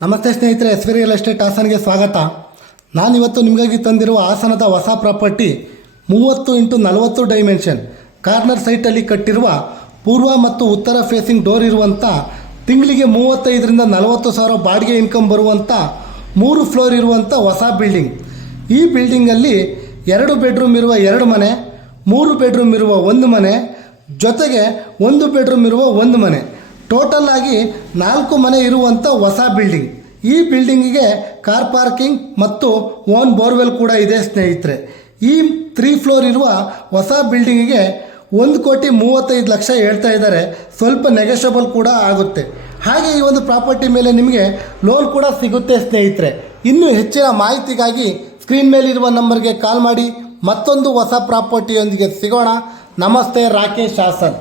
ನಮಸ್ತೆ ಸ್ನೇಹಿತರೆ, S V real estate ಹಾಸನ್ಗೆ ಸ್ವಾಗತ. ನಾನಿವತ್ತು ನಿಮಗಾಗಿ ತಂದಿರುವ ಹಾಸನದ ಹೊಸ ಪ್ರಾಪರ್ಟಿ 30x40 ಡೈಮೆನ್ಷನ್ ಕಾರ್ನರ್ ಸೈಟಲ್ಲಿ ಕಟ್ಟಿರುವ ಪೂರ್ವ ಮತ್ತು ಉತ್ತರ ಫೇಸಿಂಗ್ ಡೋರ್ ಇರುವಂಥ, ತಿಂಗಳಿಗೆ 35ರಿಂದ 40 ಸಾವಿರ ಬಾಡಿಗೆ ಇನ್ಕಮ್ ಬರುವಂಥ 3 ಫ್ಲೋರ್ ಇರುವಂಥ ಹೊಸ ಬಿಲ್ಡಿಂಗ್. ಈ ಬಿಲ್ಡಿಂಗಲ್ಲಿ 2 ಬೆಡ್ರೂಮ್ ಇರುವ 2 ಮನೆ, 3 ಬೆಡ್ರೂಮ್ ಇರುವ 1 ಮನೆ, ಜೊತೆಗೆ 1 ಬೆಡ್ರೂಮ್ ಇರುವ 1 ಮನೆ, ಟೋಟಲ್ ಆಗಿ 4 ಮನೆ ಇರುವಂಥ ಹೊಸ ಬಿಲ್ಡಿಂಗ್. ಈ ಬಿಲ್ಡಿಂಗಿಗೆ ಕಾರ್ ಪಾರ್ಕಿಂಗ್ ಮತ್ತು ಓನ್ ಬೋರ್ವೆಲ್ ಕೂಡ ಇದೆ ಸ್ನೇಹಿತರೆ. ಈ 3 ಫ್ಲೋರ್ ಇರುವ ಹೊಸ ಬಿಲ್ಡಿಂಗಿಗೆ 1,35,00,000 ಹೇಳ್ತಾ ಇದ್ದಾರೆ. ಸ್ವಲ್ಪ ನೆಗೋಷಿಯಬಲ್ ಕೂಡ ಆಗುತ್ತೆ. ಹಾಗೆ ಈ ಒಂದು ಪ್ರಾಪರ್ಟಿ ಮೇಲೆ ನಿಮಗೆ ಲೋನ್ ಕೂಡ ಸಿಗುತ್ತೆ ಸ್ನೇಹಿತರೆ. ಇನ್ನೂ ಹೆಚ್ಚಿನ ಮಾಹಿತಿಗಾಗಿ ಸ್ಕ್ರೀನ್ ಮೇಲಿರುವ ನಂಬರ್ಗೆ ಕಾಲ್ ಮಾಡಿ. ಮತ್ತೊಂದು ಹೊಸ ಪ್ರಾಪರ್ಟಿಯೊಂದಿಗೆ ಸಿಗೋಣ. ನಮಸ್ತೆ, ರಾಕೇಶ್ ಹಾಸನ್.